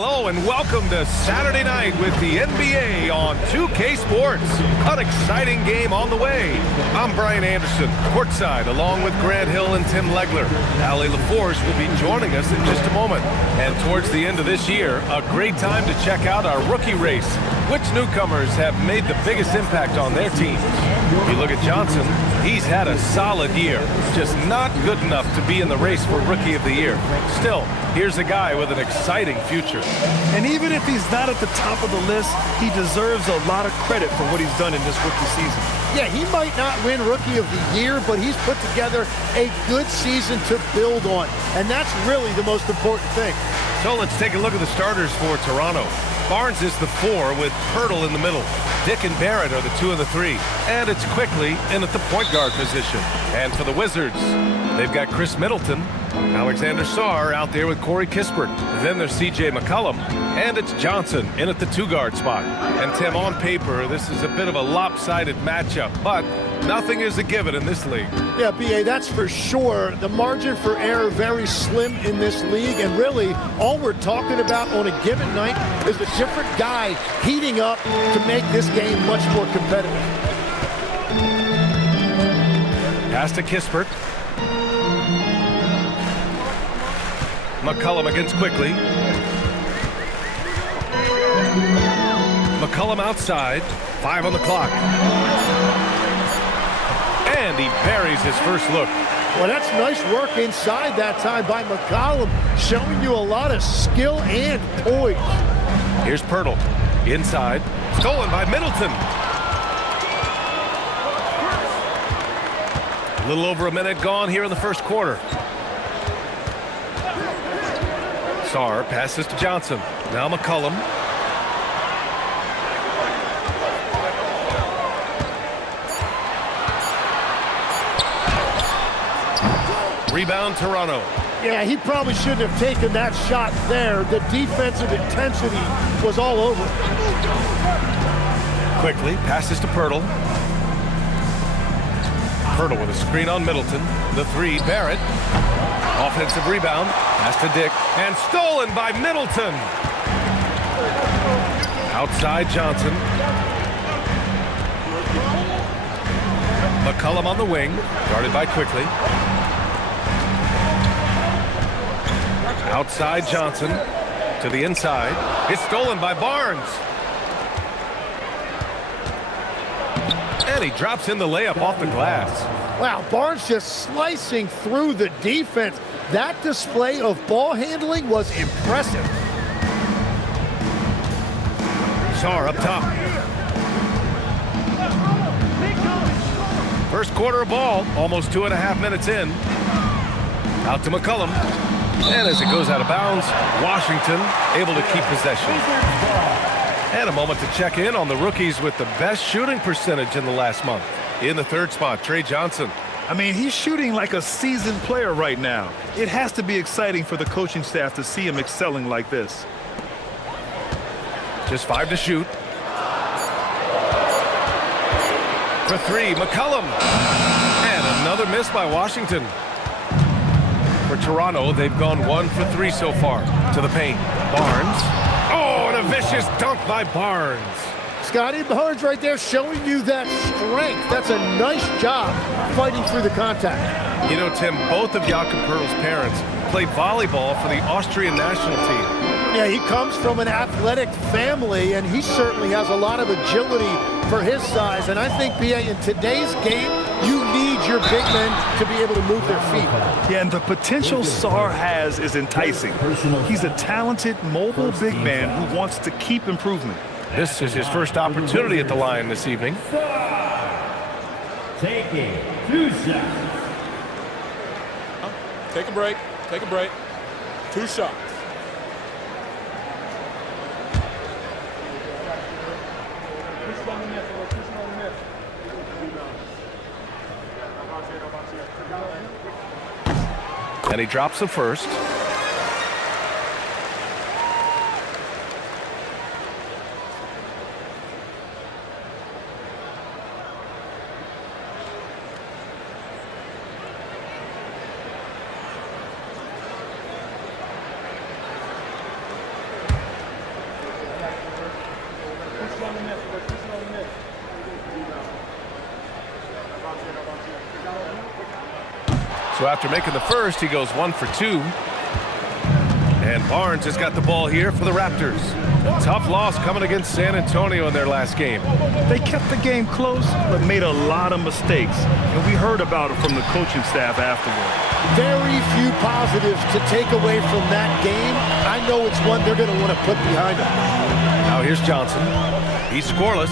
Hello and welcome to Saturday night with the NBA on 2K Sports. An exciting game on the way. I'm Brian Anderson, courtside, along with Grant Hill and Tim Legler. Allie LaForce will be joining us in just a moment. And towards the end of this year, a great time to check out our rookie race. Which newcomers have made the biggest impact on their teams? If you look at Johnson, he's had a solid year, just not good enough to be in the race for Rookie of the Year. Still, here's a guy with an exciting future. And even if he's not at the top of the list, he deserves a lot of credit for what he's done in this rookie season. Yeah, he might not win Rookie of the Year, but he's put together a good season to build on. And that's really the most important thing. So let's take a look at the starters for Toronto. Barnes is the 4 with Pirtle in the middle. Dick and Barrett are the 2 and the 3. And it's Quickly in at the point guard position. And for the Wizards, they've got Chris Middleton, Alexander Sarr out there with Corey Kispert. Then there's C.J. McCollum, and it's Johnson in at the 2-guard spot. And Tim, on paper, this is a bit of a lopsided matchup, but nothing is a given in this league. Yeah, B.A., that's for sure. The margin for error very slim in this league, and really all we're talking about on a given night is a different guy heating up to make this game much more competitive. Pass to Kispert. McCollum against Quickly. McCollum outside. 5 on the clock. And he buries his first look. Well, that's nice work inside that time by McCollum, showing you a lot of skill and poise. Here's Pirtle. Inside. Stolen by Middleton. A little over a minute gone here in the first quarter. Sarr passes to Johnson. Now McCollum. Rebound Toronto. Yeah, he probably shouldn't have taken that shot there. The defensive intensity was all over. Quickly passes to Pirtle. Pirtle with a screen on Middleton. The 3, Barrett. Offensive rebound. Pass to Dick. And stolen by Middleton. Outside Johnson. McCollum on the wing. Guarded by Quickly. Outside Johnson. To the inside. It's stolen by Barnes. And he drops in the layup off the glass. Wow, Barnes just slicing through the defense. That display of ball handling was impressive. Sarr up top. First quarter of ball, almost 2.5 minutes in. Out to McCollum. And as it goes out of bounds, Washington able to keep possession. And a moment to check in on the rookies with the best shooting percentage in the last month. In the 3rd spot, Trey Johnson. I mean, he's shooting like a seasoned player right now. It has to be exciting for the coaching staff to see him excelling like this. Just 5 to shoot. For 3, McCollum. And another miss by Washington. For Toronto, they've gone 1 for 3 so far. To the paint. Barnes. Oh, and a vicious dunk by Barnes. Scotty Barnes right there showing you that strength. That's a nice job fighting through the contact. You know, Tim, both of Jakob Pertl's parents played volleyball for the Austrian national team. Yeah, he comes from an athletic family, and he certainly has a lot of agility for his size. And I think, B.A., in today's game, you need your big men to be able to move their feet. Yeah, and the potential Sarr has is enticing. He's a talented, mobile big man who wants to keep improving. This is his first opportunity at the line this evening. Taking 2 shots. Take a break. Take a break. 2 shots. And he drops the first. So after making the first, he goes 1 for 2. And Barnes has got the ball here for the Raptors. A tough loss coming against San Antonio in their last game. They kept the game close, but made a lot of mistakes. And we heard about it from the coaching staff afterward. Very few positives to take away from that game. I know it's one they're going to want to put behind them. Now here's Johnson. He's scoreless.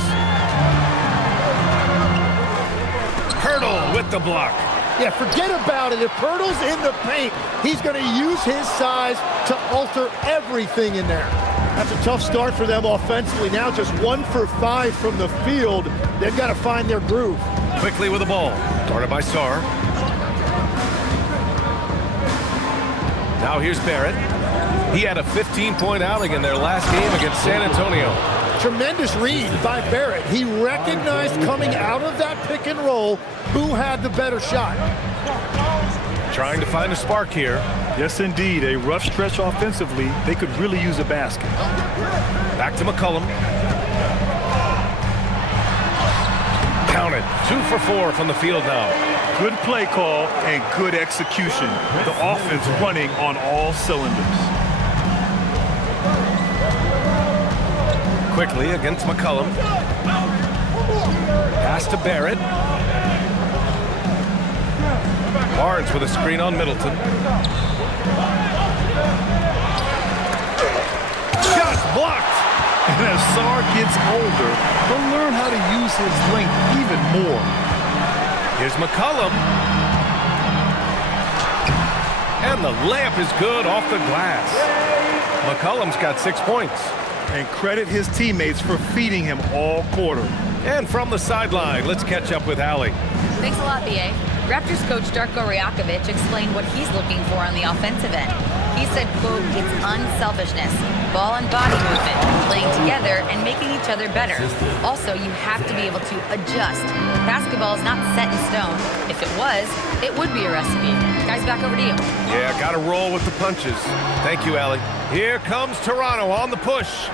Hurdle with the block. Yeah, forget about it. If Pirtle's in the paint, he's going to use his size to alter everything in there. That's a tough start for them offensively. Now just 1 for 5 from the field. They've got to find their groove. Quickly with the ball. Guarded by Sarr. Now here's Barrett. He had a 15-point outing in their last game against San Antonio. Tremendous read by Barrett. He recognized coming out of that pick and roll who had the better shot. Trying to find a spark here. Yes, indeed. A rough stretch offensively. They could really use a basket. Back to McCollum. Counted. 2 for 4 from the field now. Good play call and good execution. The offense running on all cylinders. Quickly against McCollum. Pass to Barrett. Barnes with a screen on Middleton. Shot blocked. And as Sarr gets older, he'll learn how to use his length even more. Here's McCollum. And the layup is good off the glass. McCollum's got 6 points. And credit his teammates for feeding him all quarter. And from the sideline, let's catch up with Allie. Thanks a lot, B.A. Raptors coach Darko Rajakovic explained what he's looking for on the offensive end. He said, quote, it's unselfishness, ball and body movement, playing together and making each other better. Also, you have to be able to adjust. Basketball is not set in stone. If it was, it would be a recipe. Guys, back over to you. Yeah, got to roll with the punches. Thank you, Allie. Here comes Toronto on the push.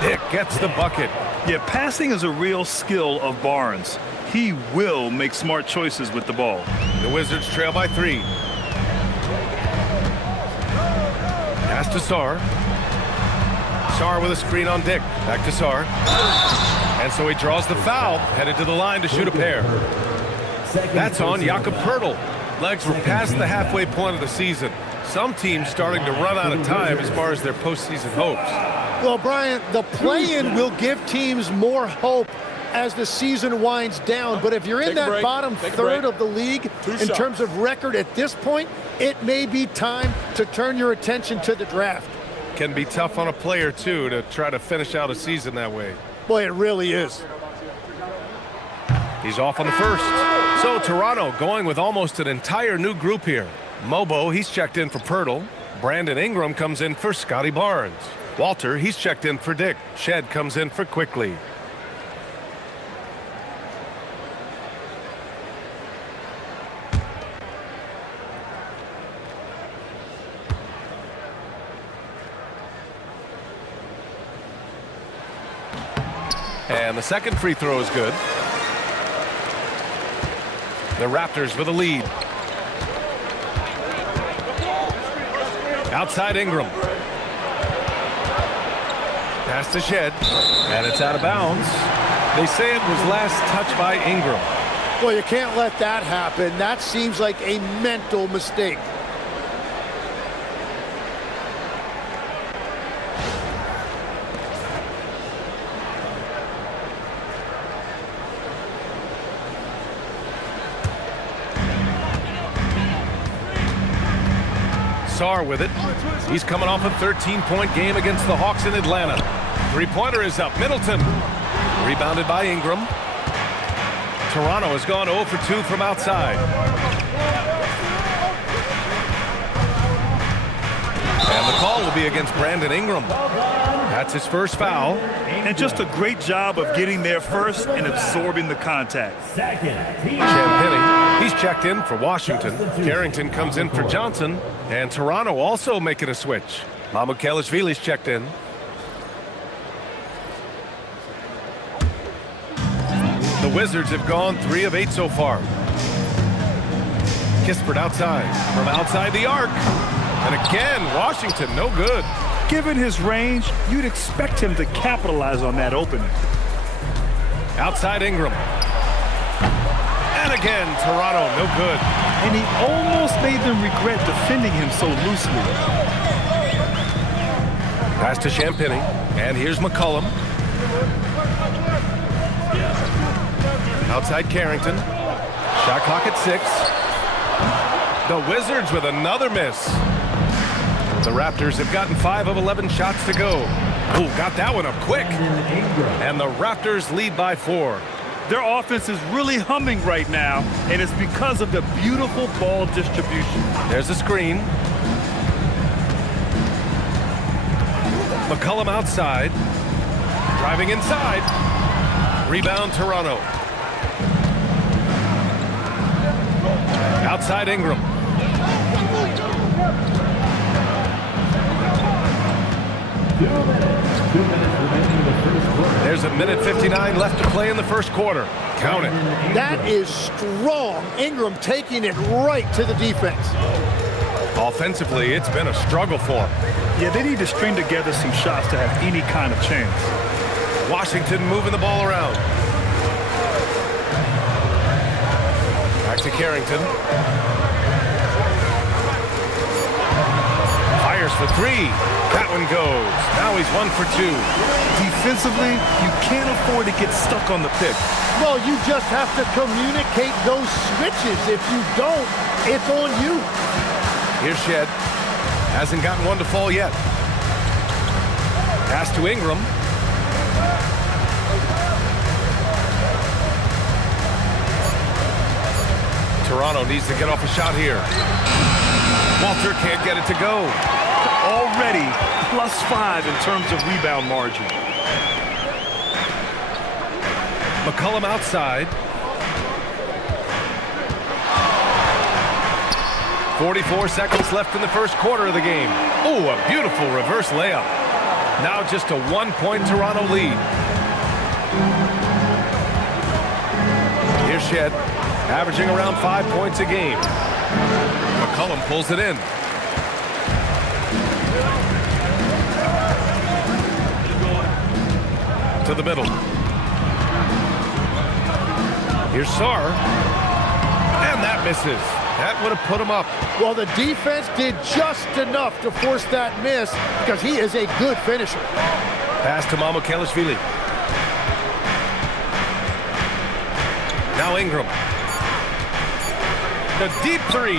Dick gets the bucket. Yeah, passing is a real skill of Barnes. He will make smart choices with the ball. The Wizards trail by 3. Pass to Sarr. Sarr with a screen on Dick. Back to Sarr. And so he draws the foul, headed to the line to shoot a pair. That's on Jakob Poeltl. Legs were past the halfway point of the season. Some teams starting to run out of time as far as their postseason hopes. Well, Brian, the play-in will give teams more hope as the season winds down. But if you're in that bottom third of the league in terms of record at this point, it may be time to turn your attention to the draft. Can be tough on a player, too, to try to finish out a season that way. Boy, it really is. He's off on the first. So Toronto going with almost an entire new group here. Mobo, he's checked in for Poeltl. Brandon Ingram comes in for Scotty Barnes. Walter, he's checked in for Dick. Shed comes in for Quickly. And the second free throw is good. The Raptors with a lead. Outside Ingram. Pass to Shed. And it's out of bounds. They say it was last touched by Ingram. Well, you can't let that happen. That seems like a mental mistake. Sarr with it. He's coming off a 13-point game against the Hawks in Atlanta. Three-pointer is up. Middleton. Rebounded by Ingram. Toronto has gone 0 for 2 from outside. And the call will be against Brandon Ingram. That's his first foul. And just a great job of getting there first and absorbing the contact. Champagny, he's checked in for Washington. Carrington comes in for Johnson. And Toronto also making a switch. Mamukelashvili's checked in. The Wizards have gone 3 of 8 so far. Kispert outside. From outside the arc. And again, Washington, no good. Given his range, you'd expect him to capitalize on that opening. Outside Ingram. And again, Toronto, no good. And he almost made them regret defending him so loosely. Pass to Champagny. And here's McCollum. Outside Carrington. Shot clock at 6. The Wizards with another miss. The Raptors have gotten 5 of 11 shots to go. Ooh, got that one up quick. And the Raptors lead by 4. Their offense is really humming right now, and it's because of the beautiful ball distribution. There's a screen. McCollum outside. Driving inside. Rebound Toronto. Outside Ingram. There's a minute 59 left to play in the first quarter. Count it. That is strong. Ingram taking it right to the defense. Offensively, it's been a struggle for him. Yeah, they need to string together some shots to have any kind of chance. Washington moving the ball around. Back to Carrington. Fires for 3. That one goes. Now he's 1 for 2. Defensively, you can't afford to get stuck on the pick. Well, you just have to communicate those switches. If you don't, it's on you. Here's Shed. Hasn't gotten one to fall yet. Pass to Ingram. Toronto needs to get off a shot here. Walter can't get it to go. Already +5 in terms of rebound margin. McCollum outside. 44 seconds left in the first quarter of the game. Oh, a beautiful reverse layup. Now just a 1-point Toronto lead. Here's Shed, averaging around 5 points a game. McCollum pulls it in. To the middle. Here's Sarr. And that misses. That would have put him up. Well, the defense did just enough to force that miss because he is a good finisher. Pass to Mamukelashvili. Now Ingram. The deep 3.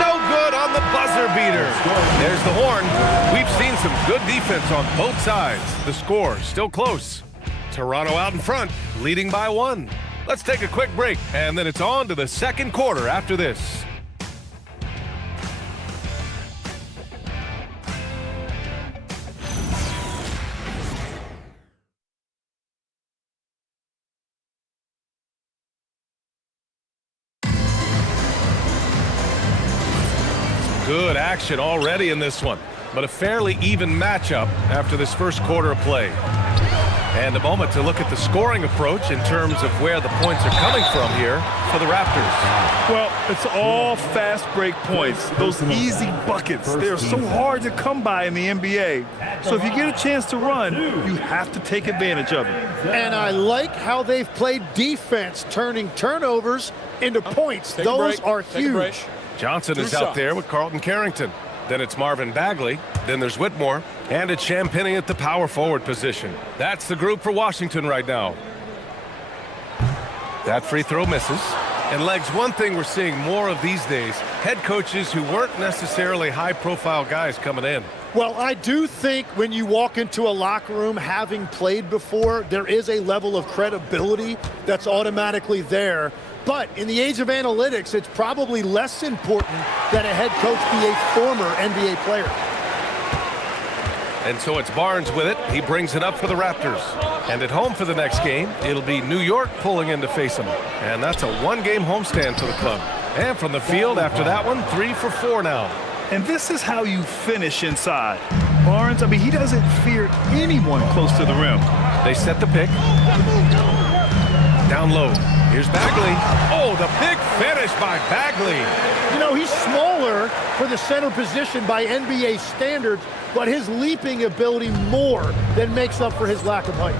No good on the buzzer beater. There's the horn. We've seen some good defense on both sides. The score still close. Toronto out in front, leading by 1. Let's take a quick break, and then it's on to the second quarter after this. Good action already in this one, but a fairly even matchup after this first quarter of play. And a moment to look at the scoring approach in terms of where the points are coming from here for the Raptors. Well, it's all fast break points, those easy buckets. They're so hard to come by in the NBA. So if you get a chance to run, you have to take advantage of it. And I like how they've played defense, turning turnovers into points. Those are huge. Johnson is out there with Carlton Carrington. Then it's Marvin Bagley. Then there's Whitmore. And it's Champagny at the power forward position. That's the group for Washington right now. That free throw misses. And Legs, one thing we're seeing more of these days, head coaches who weren't necessarily high-profile guys coming in. Well, I do think when you walk into a locker room having played before, there is a level of credibility that's automatically there. But in the age of analytics, it's probably less important that a head coach be a former NBA player. And so it's Barnes with it. He brings it up for the Raptors. And at home for the next game, it'll be New York pulling in to face them. And that's a 1-game homestand for the club. And from the field after that one, 3 for 4 now. And this is how you finish inside. Barnes, I mean, he doesn't fear anyone close to the rim. They set the pick. Down low. Here's Bagley. Oh, the big finish by Bagley. You know, he's smaller for the center position by NBA standards, but his leaping ability more than makes up for his lack of height.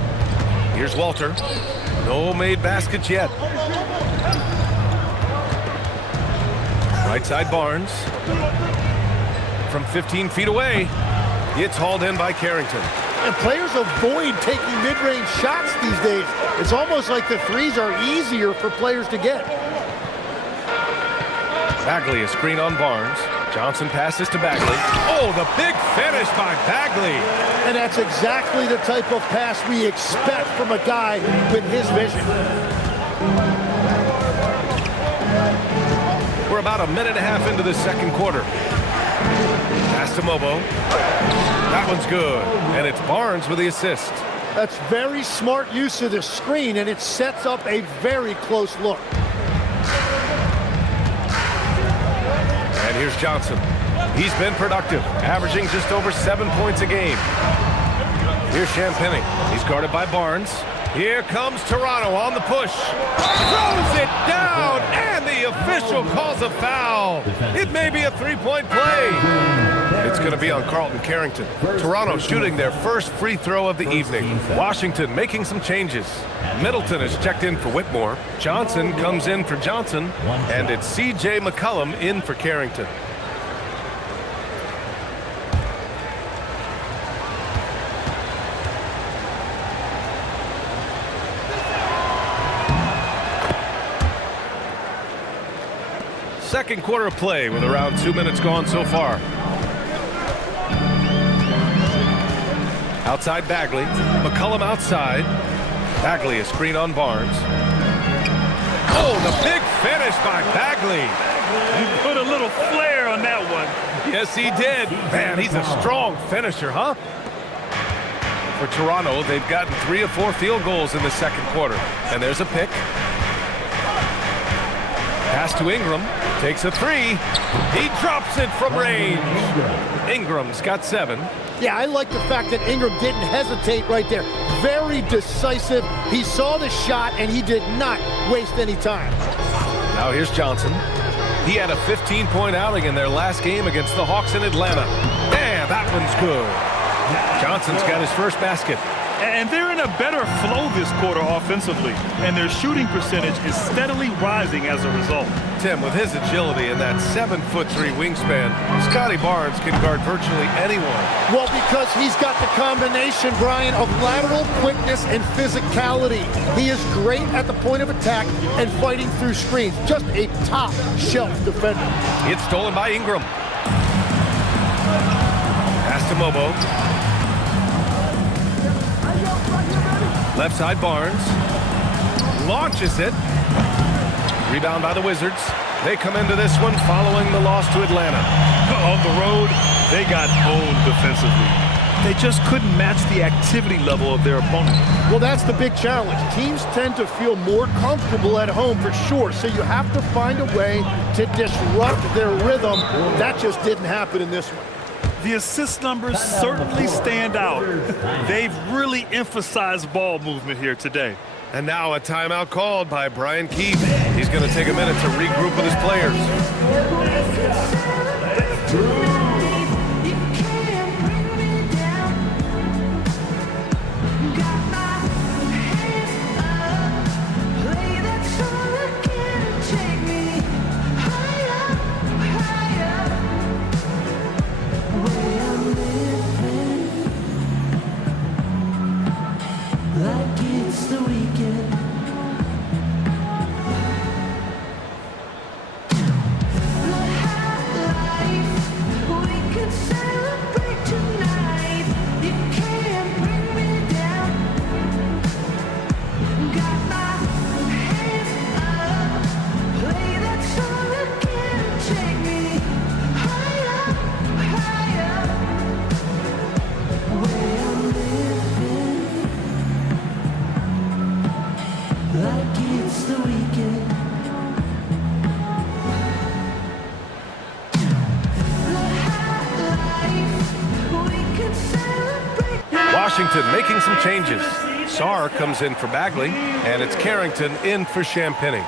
Here's Walter. No made baskets yet. Right side Barnes. From 15 feet away. It's hauled in by Carrington. And players avoid taking mid-range shots these days. It's almost like the threes are easier for players to get. Bagley, a screen on Barnes. Johnson passes to Bagley. Oh, the big finish by Bagley. And that's exactly the type of pass we expect from a guy with his vision. We're about a minute and a half into the second quarter. Pass to Mobo. That one's good. And it's Barnes with the assist. That's very smart use of the screen, and it sets up a very close look. And here's Johnson. He's been productive, averaging just over 7 points a game. Here's Champagny. He's guarded by Barnes. Here comes Toronto on the push. Throws it down, and the official calls a foul. It may be a three-point play. It's going to be on Carlton Carrington. Toronto shooting their first free throw of the evening. Washington making some changes. Middleton is checked in for Whitmore. Johnson comes in for Johnson. And it's C.J. McCollum in for Carrington. Second quarter of play with around 2 minutes gone so far. Outside Bagley. McCollum outside. Bagley a screen on Barnes. Oh, the big finish by Bagley. He put a little flair on that one. Yes, he did. Man, he's a strong finisher, huh? For Toronto, they've gotten 3 of 4 field goals in the second quarter. And there's a pick. Pass to Ingram. Takes a 3. He drops it from range. Ingram's got 7. Yeah, I like the fact that Ingram didn't hesitate right there. Very decisive. He saw the shot, and he did not waste any time. Now here's Johnson. He had a 15-point outing in their last game against the Hawks in Atlanta. And that one's good. Johnson's got his first basket. And they're in a better flow this quarter offensively, and their shooting percentage is steadily rising as a result. Tim, with his agility and that 7'3" wingspan, Scotty Barnes can guard virtually anyone. Well, because he's got the combination, Brian, of lateral quickness and physicality. He is great at the point of attack and fighting through screens. Just a top-shelf defender. It's stolen by Ingram. Pass to Mobo. Left side Barnes. Launches it. Rebound by the Wizards. They come into this one following the loss to Atlanta. On the road, they got owned defensively. They just couldn't match the activity level of their opponent. Well, that's the big challenge. Teams tend to feel more comfortable at home for sure, so you have to find a way to disrupt their rhythm. That just didn't happen in this one. The assist numbers certainly stand out. They've really emphasized ball movement here today. And now a timeout called by Brian Keefe. He's going to take a minute to regroup with his players. Washington making some changes. Sarr comes in for Bagley, and it's Carrington in for Champagny.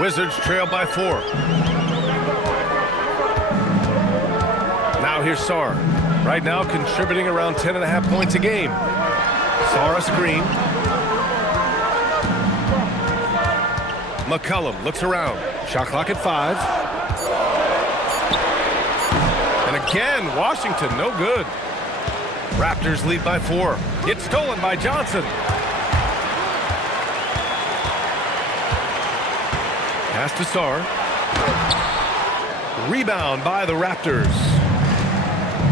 Wizards trail by 4. Now here's Sarr. Right now contributing around 10.5 points a game. Sarr a screen. McCollum looks around. Shot clock at 5. And again, Washington, no good. Raptors lead by 4. It's stolen by Johnson. Pass to Sarr. Rebound by the Raptors.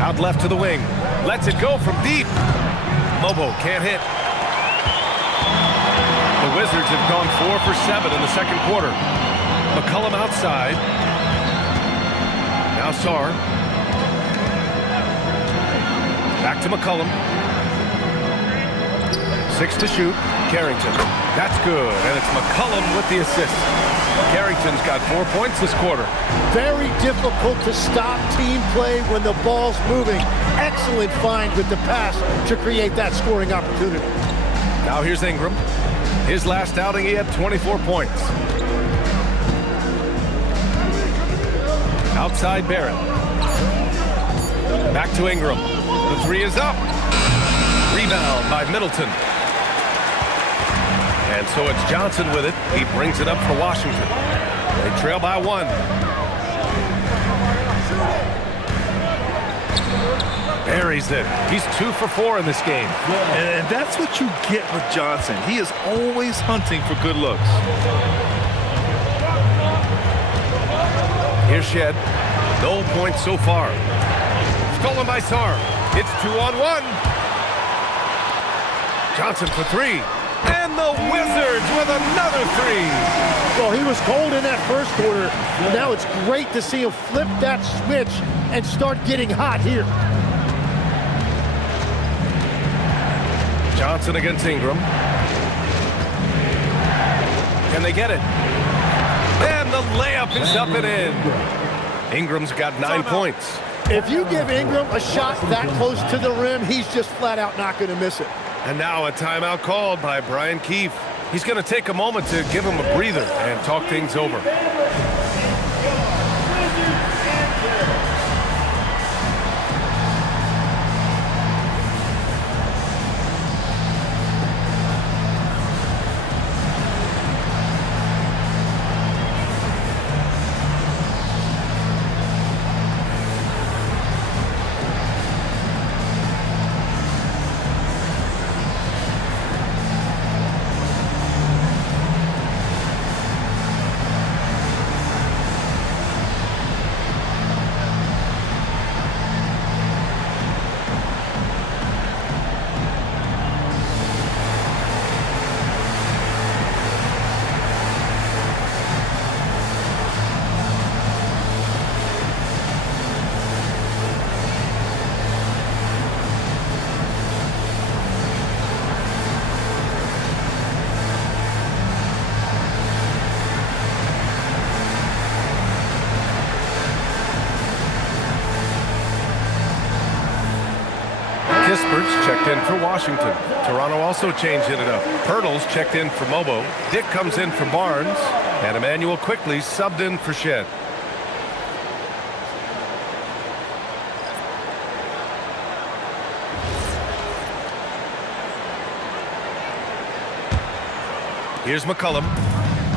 Out left to the wing. Lets it go from deep. Mobo can't hit. The Wizards have gone 4 for 7 in the second quarter. McCollum outside. Now Sarr. Back to McCollum. 6 to shoot. Carrington. That's good. And it's McCollum with the assist. Carrington's got 4 points this quarter. Very difficult to stop team play when the ball's moving. Excellent find with the pass to create that scoring opportunity. Now here's Ingram. His last outing, he had 24 points. Outside Barrett. Back to Ingram. The 3 is up. Rebound by Middleton. And so it's Johnson with it. He brings it up for Washington. They trail by 1. Buries it. He's 2 for 4 in this game. And that's what you get with Johnson. He is always hunting for good looks. Here's Shed. No points so far. Stolen by Sarr. It's 2-on-1. Johnson for 3. And the Wizards with another 3. Well, he was cold in that first quarter. Now it's great to see him flip that switch and start getting hot here. Johnson against Ingram. Can they get it? And the layup is up and in. Ingram's got 9 points. If you give Ingram a shot that close to the rim, he's just flat out not going to miss it. And now a timeout called by Brian Keefe. He's going to take a moment to give him a breather and talk things over. Kispert's checked in for Washington. Toronto also changing it up. Pirtle's checked in for Mobo. Dick comes in for Barnes. And Emmanuel quickly subbed in for Shed. Here's McCollum.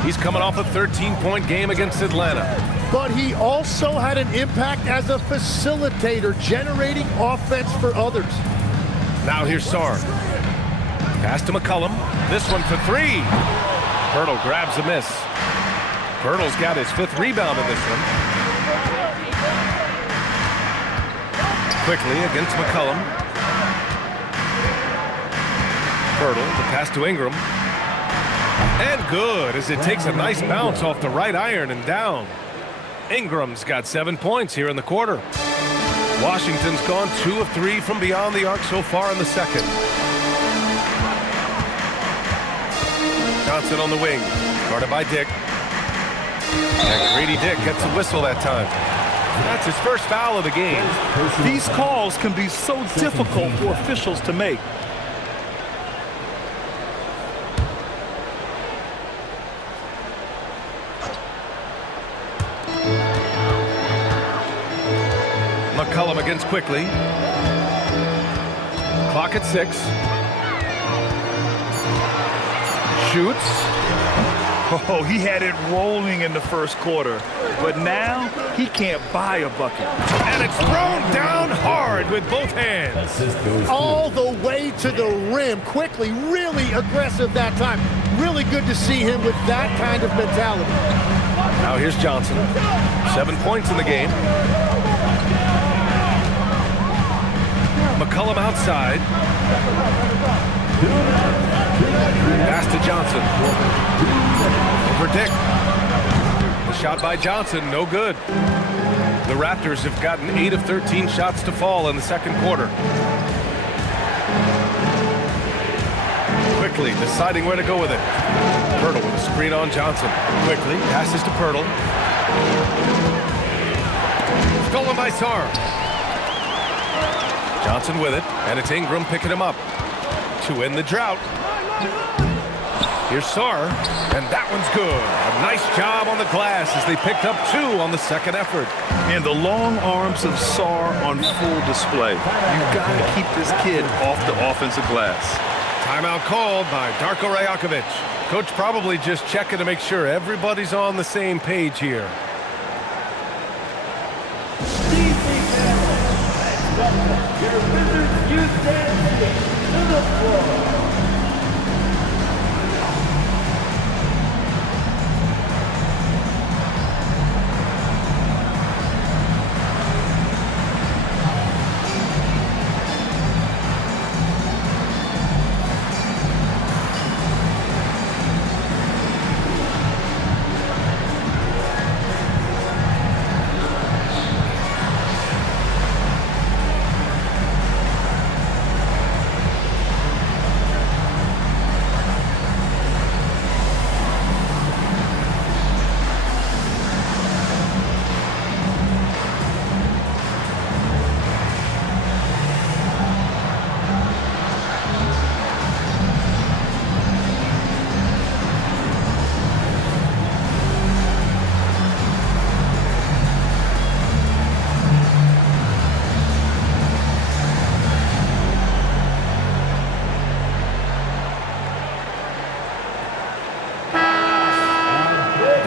He's coming off a 13-point game against Atlanta. But he also had an impact as a facilitator, generating offense for others. Now here's Sarr. Pass to McCollum. This one for 3. Pirtle grabs a miss. Pirtle's got his 5th rebound in this one. Quickly against McCollum. Pirtle, the pass to Ingram. And good, as it takes a nice bounce off the right iron and down. Ingram's got 7 points here in the quarter. Washington's gone 2 of 3 from beyond the arc so far in the second. Johnson on the wing, guarded by Dick. And Grady Dick gets a whistle that time. That's his first foul of the game. These calls can be so difficult for officials to make. McCollum against Quickly. Clock at 6. Shoots. Oh, he had it rolling in the first quarter, but now he can't buy a bucket. And it's thrown down hard with both hands. All the way to the rim. Quickly, really aggressive that time. Really good to see him with that kind of mentality. Now here's Johnson. 7 points in the game. McCollum outside. Pass to Johnson. Over Dick. The shot by Johnson, no good. The Raptors have gotten 8 of 13 shots to fall in the second quarter. Quickly deciding where to go with it. Pirtle with a screen on Johnson. Quickly passes to Pirtle. Stolen by Sarr. Johnson with it, and it's Ingram picking him up to end the drought. Here's Sarr, and that one's good. A nice job on the glass as they picked up 2 on the second effort. And the long arms of Sarr on full display. You've got to keep this kid off the offensive glass. Timeout called by Darko Rajakovic. Coach probably just checking to make sure everybody's on the same page here. Your Wizards use that to the floor.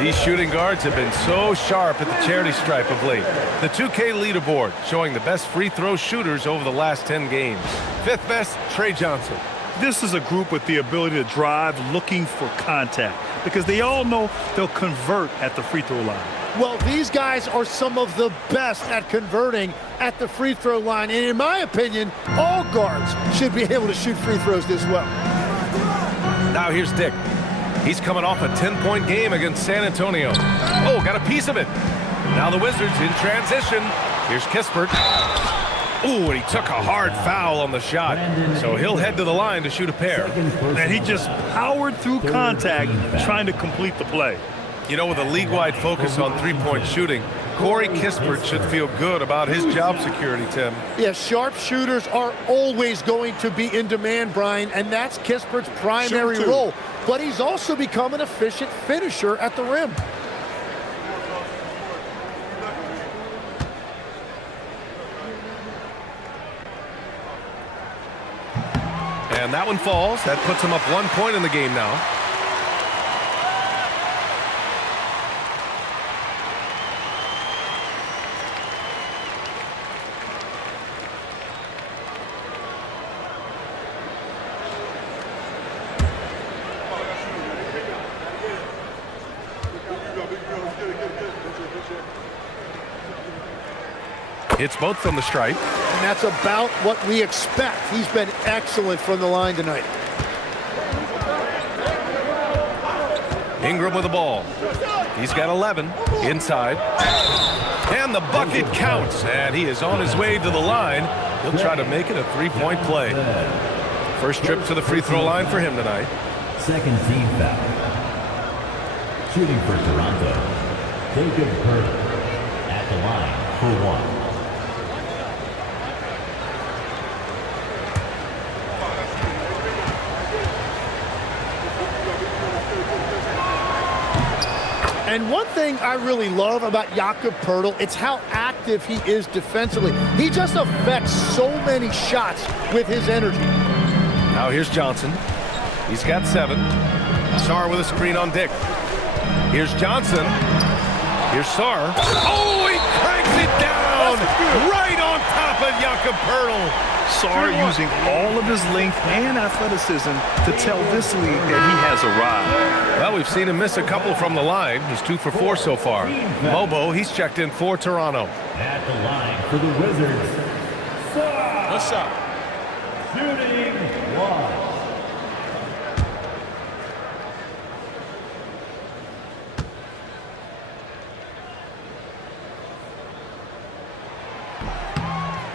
These shooting guards have been so sharp at the charity stripe of late. The 2K leaderboard showing the best free throw shooters over the last 10 games. 5th best, Trey Johnson. This is a group with the ability to drive looking for contact because they all know they'll convert at the free throw line. Well, these guys are some of the best at converting at the free throw line. And in my opinion, all guards should be able to shoot free throws this well. Now here's Dick. He's coming off a 10-point game against San Antonio. Oh, got a piece of it. Now the Wizards in transition. Here's Kispert. Ooh, and he took a hard foul on the shot. So he'll head to the line to shoot a pair. And he just powered through contact trying to complete the play. You know, with a league-wide focus on three-point shooting, Corey Kispert should feel good about his job security, Tim. Yeah, sharp shooters are always going to be in demand, Brian, and that's Kispert's primary role. But he's also become an efficient finisher at the rim. And that one falls. That puts him up 1 point in the game now. It's both from the stripe. And that's about what we expect. He's been excellent from the line tonight. Ingram with the ball. He's got 11 inside. And the bucket counts. And he is on his way to the line. He'll try to make it a three-point play. First trip to the free throw line for him tonight. Second team foul. Shooting for Toronto, Jacob Hurd at the line for one. And one thing I really love about Jakob Poeltl, it's how active he is defensively. He just affects so many shots with his energy. Now here's Johnson. He's got 7. Sarr with a screen on Dick. Here's Johnson. Here's Sarr. Oh, he cranks it down! Right on top of Jakob Poeltl. Sarr using all of his length and athleticism to tell this league that he has arrived. Well, we've seen him miss a couple from the line. He's 2 for 4 so far. Mobo, he's checked in for Toronto. At the line for the Wizards. One shot. Shooting one.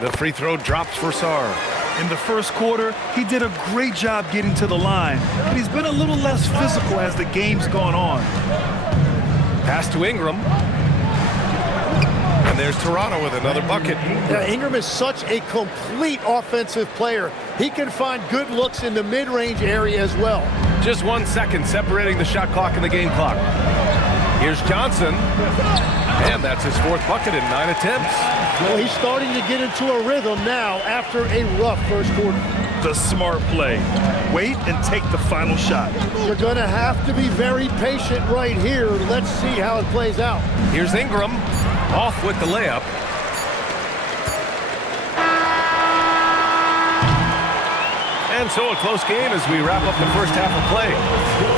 The free throw drops for Sarr. In the first quarter, he did a great job getting to the line, but he's been a little less physical as the game's gone on. Pass to Ingram. And there's Toronto with another bucket. Yeah, Ingram is such a complete offensive player. He can find good looks in the mid-range area as well. Just 1 second separating the shot clock and the game clock. Here's Johnson. And that's his 4th bucket in 9 attempts. Well, he's starting to get into a rhythm now after a rough first quarter. The smart play. Wait and take the final shot. You're going to have to be very patient right here. Let's see how it plays out. Here's Ingram. Off with the layup. And so a close game as we wrap up the first half of play.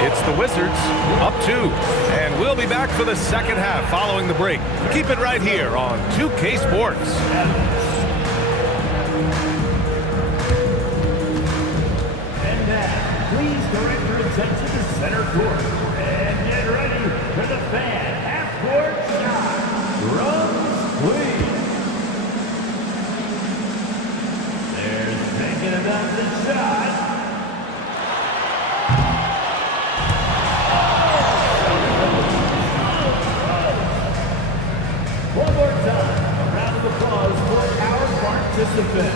It's the Wizards up 2. And we'll be back for the second half following the break. Keep it right here on 2K Sports. And now, please direct your attention to center court. And get ready for the fan half-court shot. Runs, please. They're thinking about the shot. One more time, a round of applause for our participant.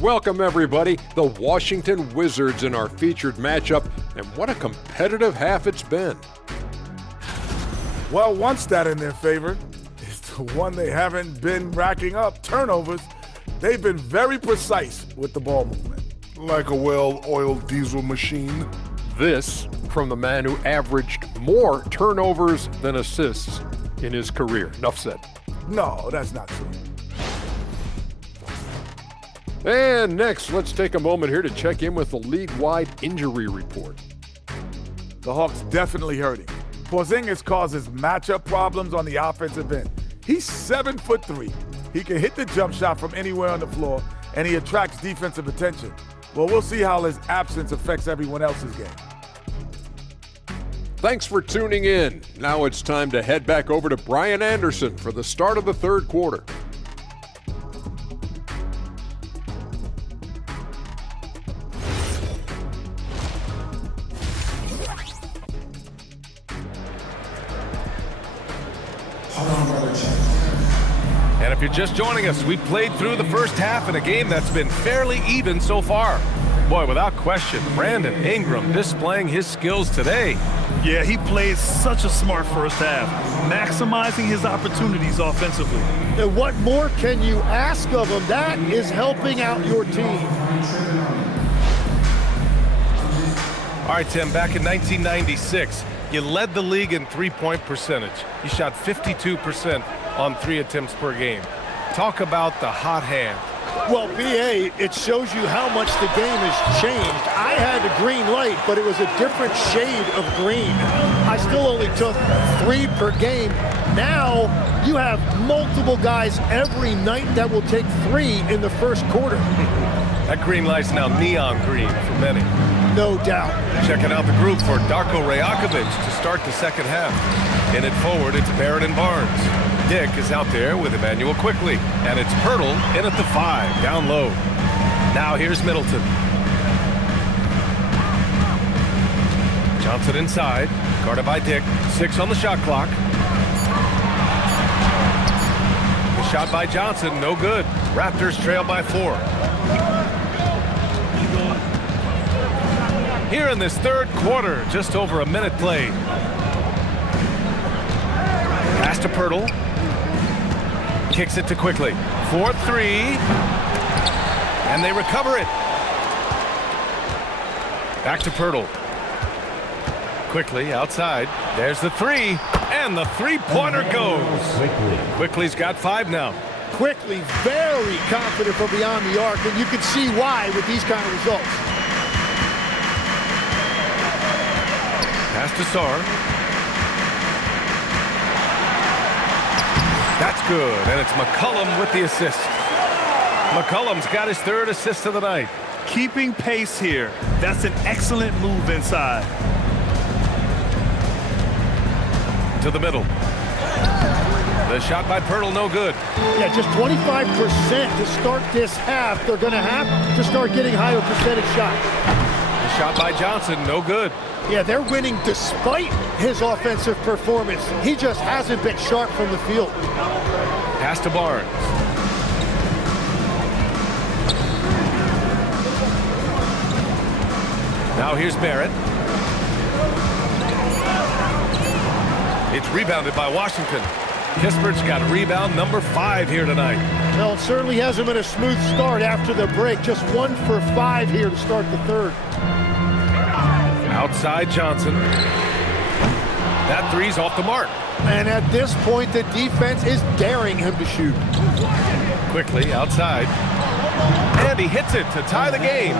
Welcome, everybody. The Washington Wizards in our featured matchup, and what a competitive half it's been. Well, one stat in their favor is the one they haven't been racking up, turnovers. They've been very precise with the ball movement. Like a well-oiled diesel machine. This from the man who averaged more turnovers than assists in his career. Enough said. No, that's not true. And next, let's take a moment here to check in with the league-wide injury report. The Hawks definitely hurting. Porzingis causes matchup problems on the offensive end. He's 7'3". He can hit the jump shot from anywhere on the floor, and he attracts defensive attention. Well, we'll see how his absence affects everyone else's game. Thanks for tuning in. Now it's time to head back over to Brian Anderson for the start of the third quarter. And if you're just joining us, we played through the first half in a game that's been fairly even so far. Boy, without question, Brandon Ingram displaying his skills today. Yeah, he played such a smart first half, maximizing his opportunities offensively. And what more can you ask of him? That is helping out your team. All right, Tim, back in 1996, you led the league in three-point percentage. You shot 52% on 3 attempts per game. Talk about the hot hand. Well, BA, it shows you how much the game has changed. I had the green light, but it was a different shade of green. I still only took 3 per game. Now you have multiple guys every night that will take 3 in the first quarter. That green light's now neon green for many. No doubt. Checking out the group for Darko Rajakovic to start the second half. In it forward, it's Barrett and Barnes. Dick is out there with Emmanuel Quickly, and it's Poeltl in at the 5, down low. Now here's Middleton. Johnson inside, guarded by Dick. 6 on the shot clock. The shot by Johnson, no good. Raptors trail by 4. Here in this third quarter, just over a minute played. Pass to Pirtle. Kicks it to Quickly. 4-3. And they recover it. Back to Pirtle. Quickly outside. There's the 3. And the three-pointer goes. Quickly's got 5 now. Quickly, very confident from beyond the arc, and you can see why with these kind of results. Pass to Sarr. That's good, and it's McCollum with the assist. McCollum's got his 3rd assist of the night. Keeping pace here. That's an excellent move inside. To the middle. The shot by Pirtle, no good. Yeah, just 25% to start this half. They're going to have to start getting higher percentage shots. The shot by Johnson, no good. Yeah, they're winning despite his offensive performance. He just hasn't been sharp from the field. Pass to Barnes. Now here's Barrett. It's rebounded by Washington. Kispert's got rebound number 5 here tonight. Well, it certainly hasn't been a smooth start after the break. Just 1 for 5 here to start the third. Outside Johnson. That 3's off the mark. And at this point, the defense is daring him to shoot. Quickly outside. And he hits it to tie the game.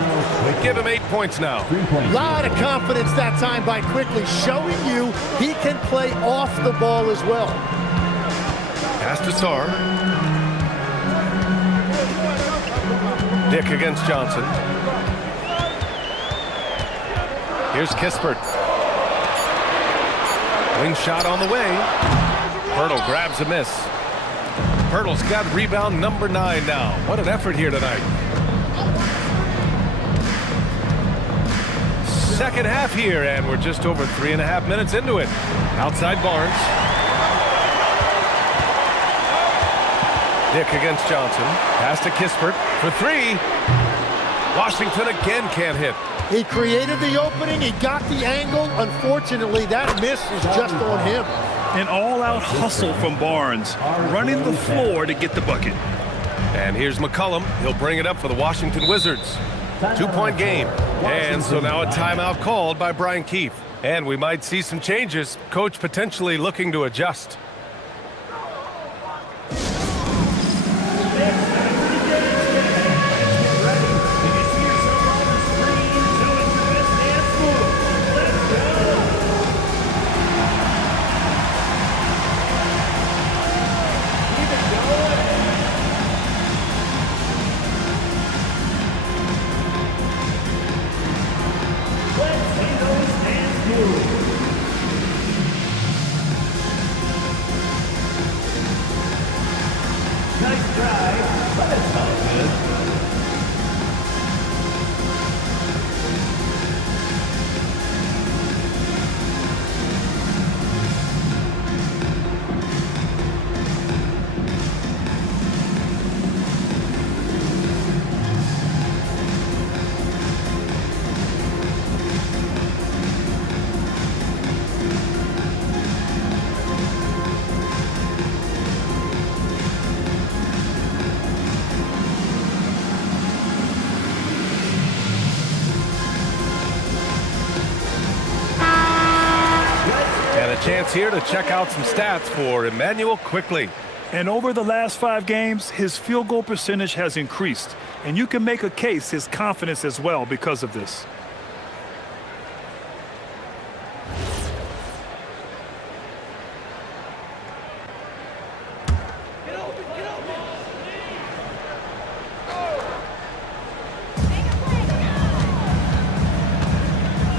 Give him 8 points now. A lot of confidence that time by Quickly, showing you he can play off the ball as well. Pass to Sarr. Dick against Johnson. Here's Kispert. Wing shot on the way. Pirtle grabs a miss. Pirtle's got rebound number 9 now. What an effort here tonight. Second half here, and we're just over 3.5 minutes into it. Outside Barnes. Dick against Johnson. Pass to Kispert for 3. Washington again can't hit. He created the opening. He got the angle. Unfortunately, that miss is just on him. An all-out hustle from Barnes, running the floor to get the bucket. And here's McCollum. He'll bring it up for the Washington Wizards. 2-point game. And so now a timeout called by Brian Keefe. And we might see some changes. Coach potentially looking to adjust. Chance here to check out some stats for Emmanuel Quickly. And over the last 5 games, his field goal percentage has increased. And you can make a case his confidence as well because of this.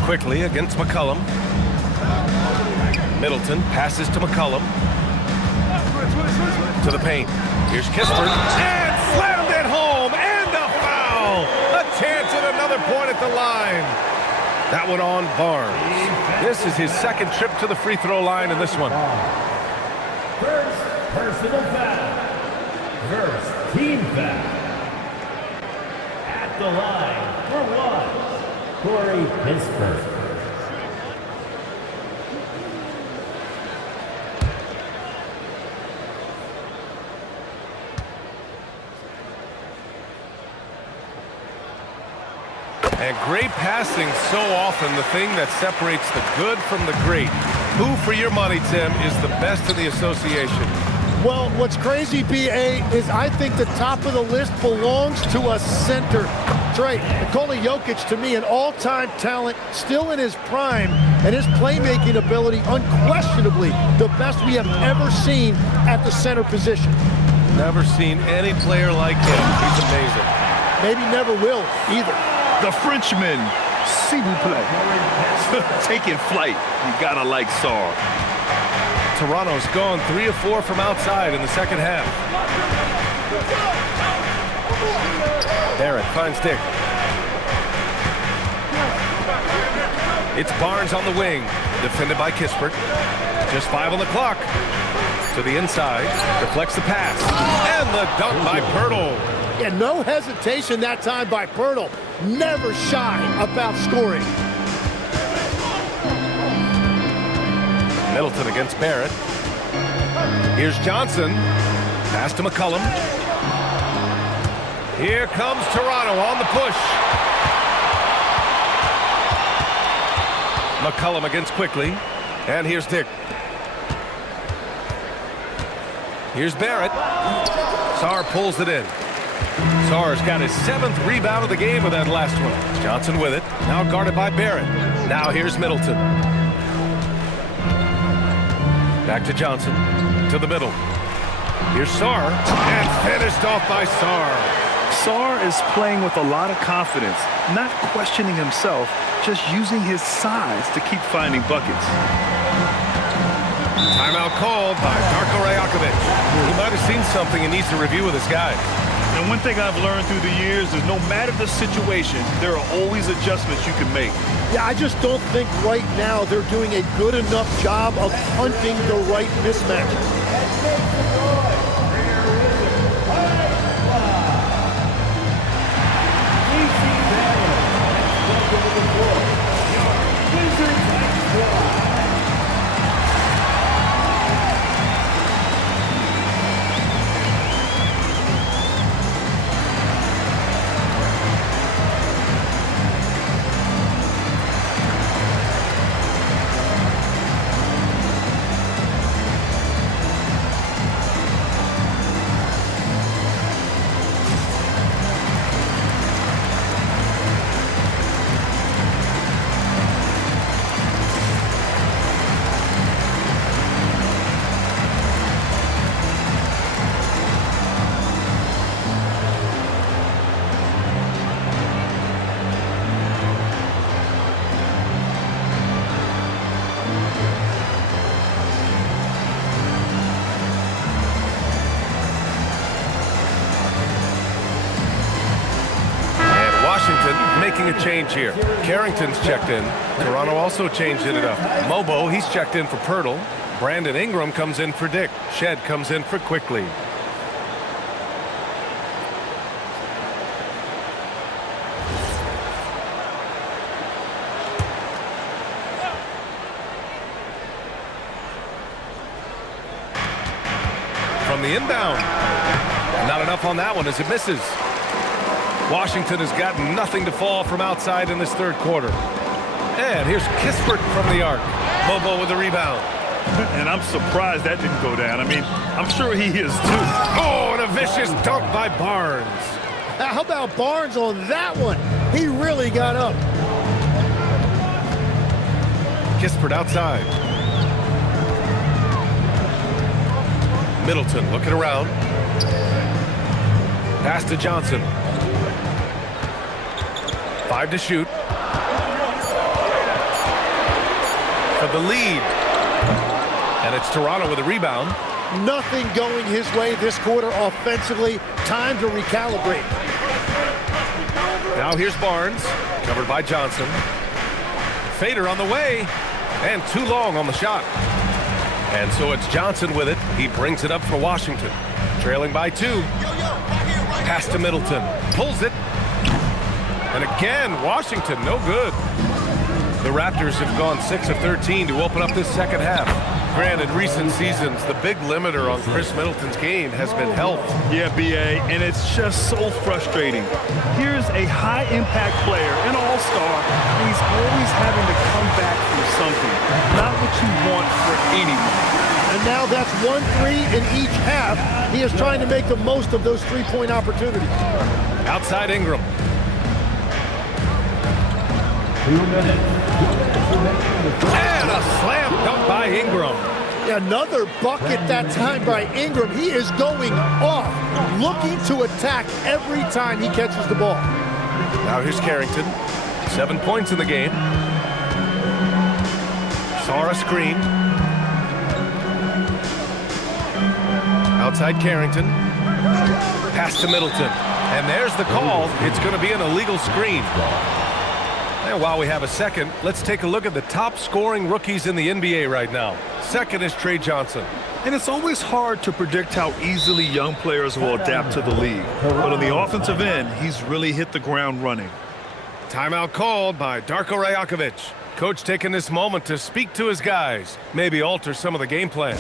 Quickly against McCollum. Middleton passes to McCollum. To the paint. Here's Kispert. And slammed it home. And a foul. That one on Barnes. This is his second trip to the free throw line in this one. First personal foul. First team foul. At the line for one, Corey Pittsburgh. And great passing, so often the thing that separates the good from the great. Who, for your money, Tim, is the best in the association? Well, what's crazy, B.A., is I think the top of the list belongs to a center. That's right. Nikola Jokic, to me, an all-time talent, still in his prime, and his playmaking ability, unquestionably, the best we have ever seen at the center position. Never seen any player like him. He's amazing. Maybe never will, either. The Frenchman, s'il vous plaît. Taking flight. You gotta like Saar. Toronto's gone 3 of 4 from outside in the second half. Barrett finds Dick. It's Barnes on the wing, defended by Kispert. Just 5 on the clock. To the inside, deflects the pass. And the dunk by Pirtle. Yeah, no hesitation that time by Pirtle. Never shy about scoring. Middleton against Barrett. Here's Johnson. Pass to McCollum. Here comes Toronto on the push. McCollum against Quickly. And here's Dick. Here's Barrett. Saar pulls it in. Saar's got his 7th rebound of the game with that last one. Johnson with it. Now guarded by Barrett. Now here's Middleton. Back to Johnson. To the middle. Here's Saar. And finished off by Saar. Saar is playing with a lot of confidence, not questioning himself, just using his size to keep finding buckets. Timeout called by Darko Rajakovic. He might have seen something and needs to review with his guys. And one thing I've learned through the years is no matter the situation, there are always adjustments you can make. Yeah, I just don't think right now they're doing a good enough job of hunting the right mismatch. Making a change here. Carrington's checked in. Toronto also changed it up. Mobo, he's checked in for Pirtle. Brandon Ingram comes in for Dick. Shed comes in for Quickly. From the inbound. Not enough on that one as it misses. Washington has got nothing to fall from outside in this third quarter. And here's Kispert from the arc. Mobo with the rebound. And I'm surprised that didn't go down. I mean, I'm sure he is too. Oh, and a vicious dunk by Barnes. How about Barnes on that one? He really got up. Kispert outside. Middleton looking around. Pass to Johnson. 5 to shoot. For the lead. And it's Toronto with a rebound. Nothing going his way this quarter offensively. Time to recalibrate. Now here's Barnes, covered by Johnson. fader on the way. And too long on the shot. And so it's Johnson with it. He brings it up for Washington. Trailing by 2. Pass to Middleton. Pulls it. And again, Washington, no good. The Raptors have gone 6 of 13 to open up this second half. Granted, recent seasons, the big limiter on Chris Middleton's game has been health. Yeah, B.A., and it's just so frustrating. Here's a high-impact player, an all-star, and he's always having to come back from something. Not what you want for anyone. And now that's 1 3 in each half. He is trying to make the most of those three-point opportunities. Outside Ingram. 2 minutes. And a slam dunk by Ingram. Another bucket that time by Ingram. He is going off, looking to attack every time he catches the ball. Now here's Carrington. 7 points in the game. Saw a screen. Outside Carrington. Pass to Middleton. And there's the call. It's going to be an illegal screen. And while we have a second, let's take a look at the top scoring rookies in the NBA right now. Second is Trey Johnson. And it's always hard to predict how easily young players will adapt to the league. But on the offensive end, he's really hit the ground running. Timeout called by Darko Rajakovic. Coach taking this moment to speak to his guys, maybe alter some of the game plan.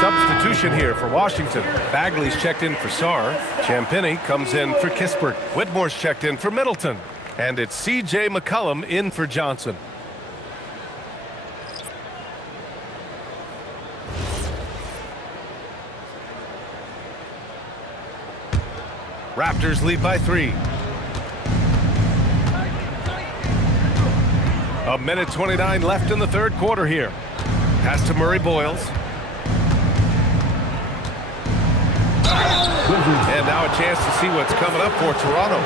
Substitution here for Washington. Bagley's checked in for Sarr. Champagnie comes in for Kispert. Whitmore's checked in for Middleton. And it's C.J. McCollum in for Johnson. Raptors lead by 3. A minute 29 left in the third quarter here. Pass to Murray Boyles. And now a chance to see what's coming up for Toronto.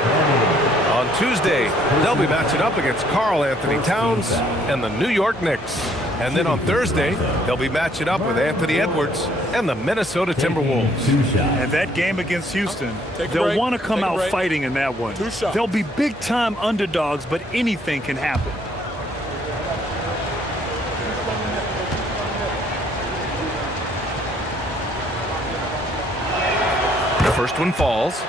On Tuesday, they'll be matching up against Karl Anthony Towns and the New York Knicks. And then on Thursday, they'll be matching up with Anthony Edwards and the Minnesota Timberwolves. And that game against Houston, they'll want to come out fighting in that one. They'll be big-time underdogs, but anything can happen. First one falls.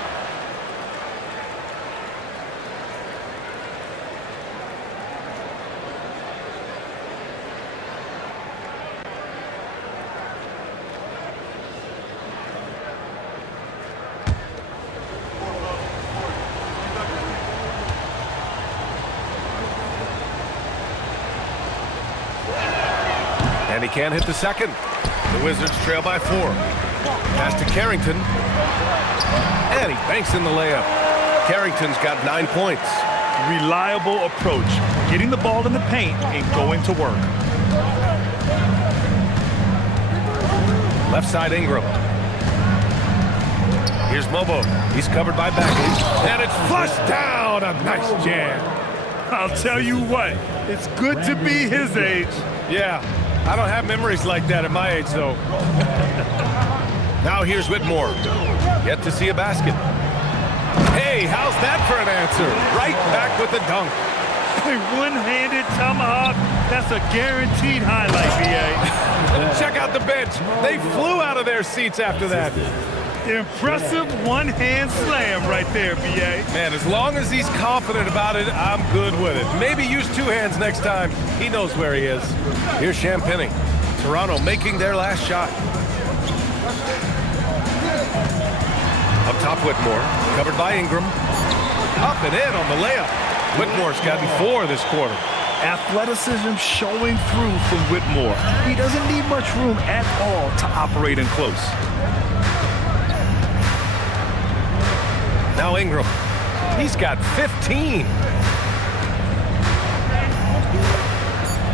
And he can't hit the second. The Wizards trail by 4. Pass to Carrington. And he banks in the layup. Carrington's got 9 points. Reliable approach. Getting the ball in the paint and going to work. Left side Ingram. Here's Mobo. He's covered by Bagley. And it's flushed down. A nice jam. I'll tell you what. It's good to be his age. Yeah. I don't have memories like that at my age, though. Now here's Whitmore. Yet to see a basket. Hey, how's that for an answer? Right back with the dunk. A one-handed tomahawk. That's a guaranteed highlight, B.A. Check out the bench. They flew out of their seats after that. Impressive one-hand slam right there, B.A. Man, as long as he's confident about it, I'm good with it. Maybe use two hands next time. He knows where he is. Here's Champagny. Toronto making their last shot. Up top, Whitmore. Covered by Ingram. Up and in on the layup. Whitmore's gotten 4 this quarter. Athleticism showing through from Whitmore. He doesn't need much room at all to operate in close. Now Ingram. He's got 15.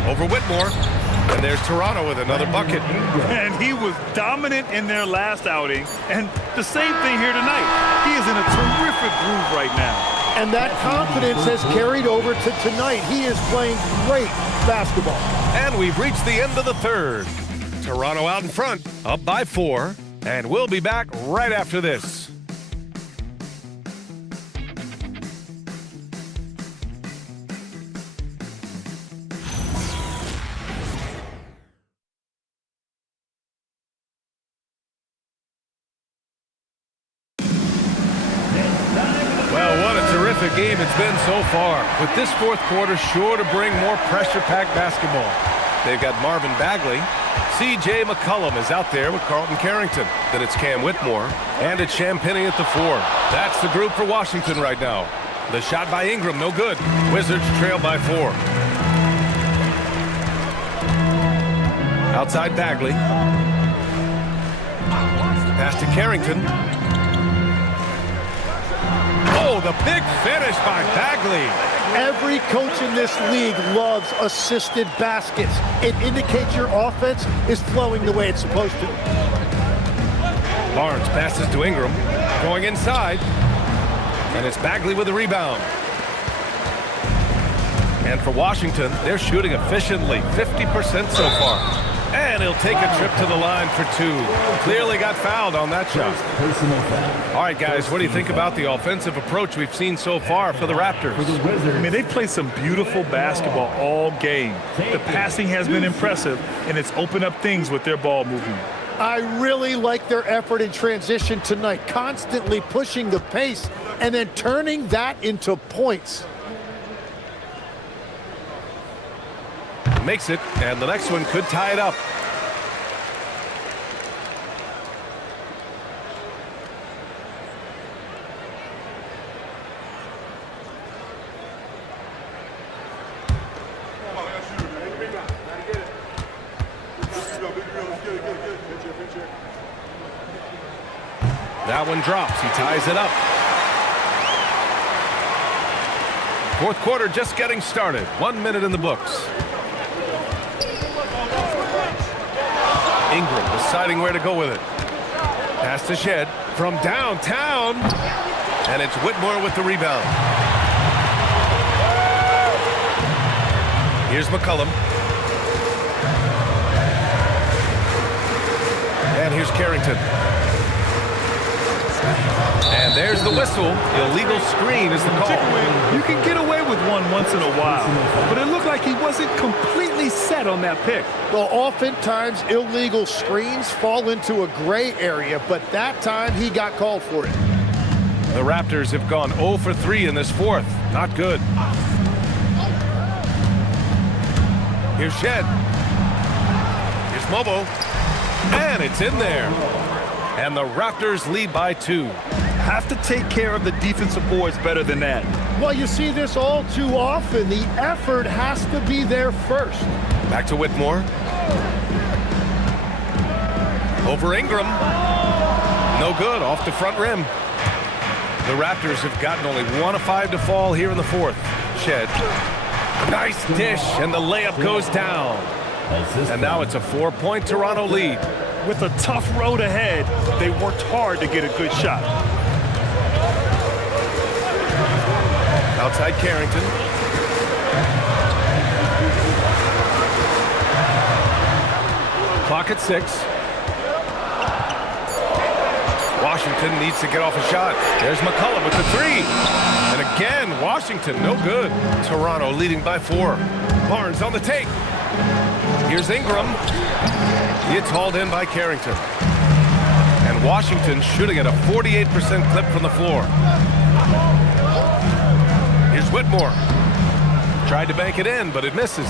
Over Whitmore. And there's Toronto with another bucket. And he was dominant in their last outing. And the same thing here tonight. He is in a terrific groove right now. And that confidence has carried over to tonight. He is playing great basketball. And we've reached the end of the third. Toronto out in front, up by 4. And we'll be back right after this. Game it's been so far, with this fourth quarter sure to bring more pressure-packed basketball. They've got Marvin Bagley. C.J. McCollum is out there with Carlton Carrington. Then it's Cam Whitmore, and it's Champagny at the 4. That's the group for Washington right now. The shot by Ingram, no good. Wizards trail by 4. Outside Bagley. Pass to Carrington. Oh, the big finish by Bagley. Every coach in this league loves assisted baskets. It indicates your offense is flowing the way it's supposed to. Barnes passes to Ingram, going inside, and it's Bagley with the rebound. And for Washington, they're shooting efficiently, 50% so far. And he'll take a trip to the line for 2. Clearly got fouled on that shot. All right, guys, what do you think about the offensive approach we've seen so far for the Raptors? I mean, they've played some beautiful basketball all game. The passing has been impressive, and it's opened up things with their ball movement. I really like their effort in transition tonight, constantly pushing the pace and then turning that into points. Makes it, and the next one could tie it up. That one drops. He ties it up. Fourth quarter just getting started. 1 minute in the books. Ingram deciding where to go with it. Pass to Shed from downtown. And it's Whitmore with the rebound. Here's McCollum. And here's Carrington. And there's the whistle. Illegal screen is the call. You can get away with one once in a while, but it looked like he wasn't completely set on that pick. Well, oftentimes illegal screens fall into a gray area, but that time he got called for it. The Raptors have gone 0 for 3 in this fourth. Not good. Here's Shed. Here's Mobo. And it's in there. And the Raptors lead by 2. Have to take care of the defensive boards better than that. Well, you see this all too often. The effort has to be there first. Back to Whitmore. Over Ingram. No good, off the front rim. The Raptors have gotten only 1 of 5 to fall here in the fourth. Shed. Nice dish, and the layup goes down. And now it's a 4-point Toronto lead. With a tough road ahead, they worked hard to get a good shot. Outside Carrington. Clock at 6. Washington needs to get off a shot. There's McCollum with the 3. And again, Washington, no good. Toronto leading by 4. Barnes on the take. Here's Ingram. It's hauled in by Carrington. And Washington shooting at a 48% clip from the floor. Here's Whitmore. Tried to bank it in, but it misses.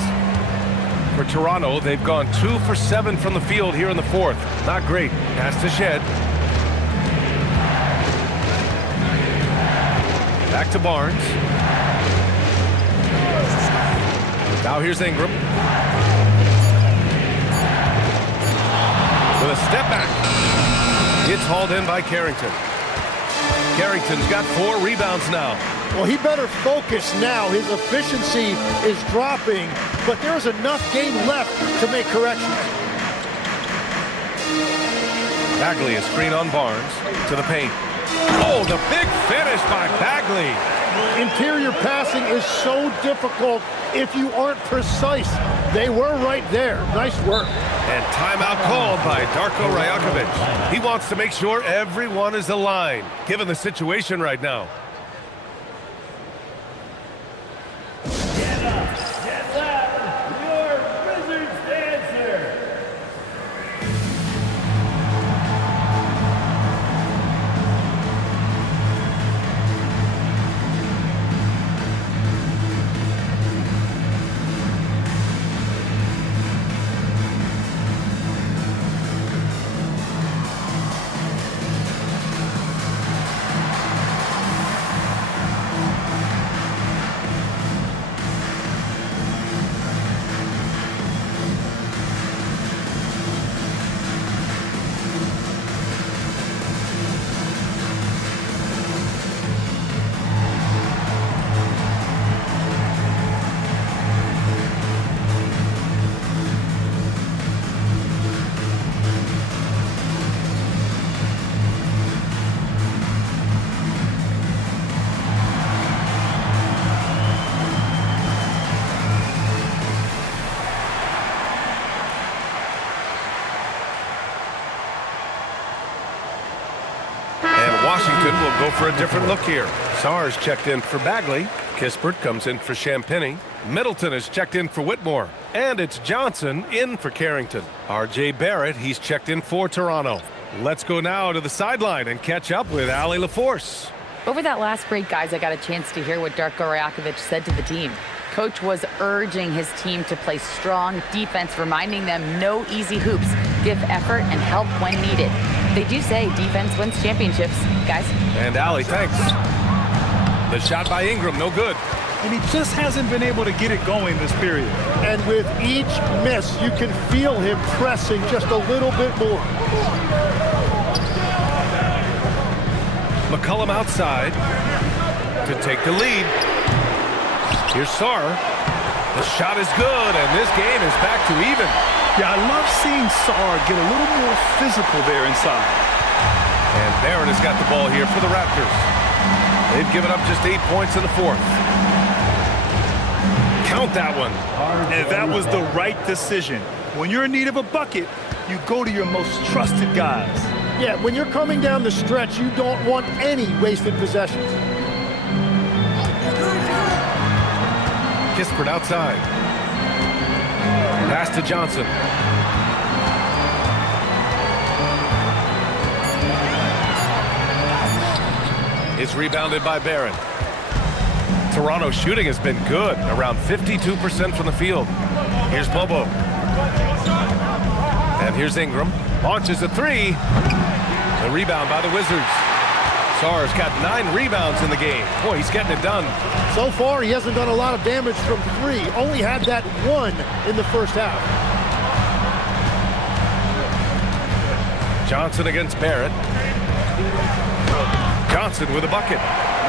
For Toronto, they've gone 2 for 7 from the field here in the fourth. Not great. Pass to Shed. Back to Barnes. Now here's Ingram. With a step back. It's hauled in by Carrington. Carrington's got 4 rebounds now. Well, he better focus now. His efficiency is dropping, but there's enough game left to make corrections. Bagley, a screen on Barnes to the paint. Oh, the big finish by Bagley. Interior passing is so difficult if you aren't precise. They were right there. Nice work. And timeout called by Darko Rajakovic. He wants to make sure everyone is aligned, given the situation right now. Get up, get loud, your Wizards dancer. Washington will go for a different look here. Sars checked in for Bagley. Kispert comes in for Champagny. Middleton is checked in for Whitmore. And it's Johnson in for Carrington. R.J. Barrett, he's checked in for Toronto. Let's go now to the sideline and catch up with Allie LaForce. Over that last break, guys, I got a chance to hear what Darko Rajakovic said to the team. Coach was urging his team to play strong defense, reminding them no easy hoops, give effort and help when needed. They do say defense wins championships, guys. And Allie, thanks. The shot by Ingram, no good. And he just hasn't been able to get it going this period. And with each miss, you can feel him pressing just a little bit more. McCollum outside to take the lead. Here's Sarr. The shot is good, and this game is back to even. Yeah, I love seeing Sarr get a little more physical there inside. And Barrett has got the ball here for the Raptors. They've given up just 8 points in the fourth. Count that one. And that was the right decision. When you're in need of a bucket, you go to your most trusted guys. Yeah, when you're coming down the stretch, you don't want any wasted possessions. Kispert outside. Pass to Johnson. It's rebounded by Barrett. Toronto's shooting has been good, around 52% from the field. Here's Bobo. And here's Ingram. Launches a three. The rebound by the Wizards. Sarr's got 9 rebounds in the game. Boy, he's getting it done. So far, he hasn't done a lot of damage from 3. Only had that 1 in the first half. Johnson against Barrett. Johnson with a bucket.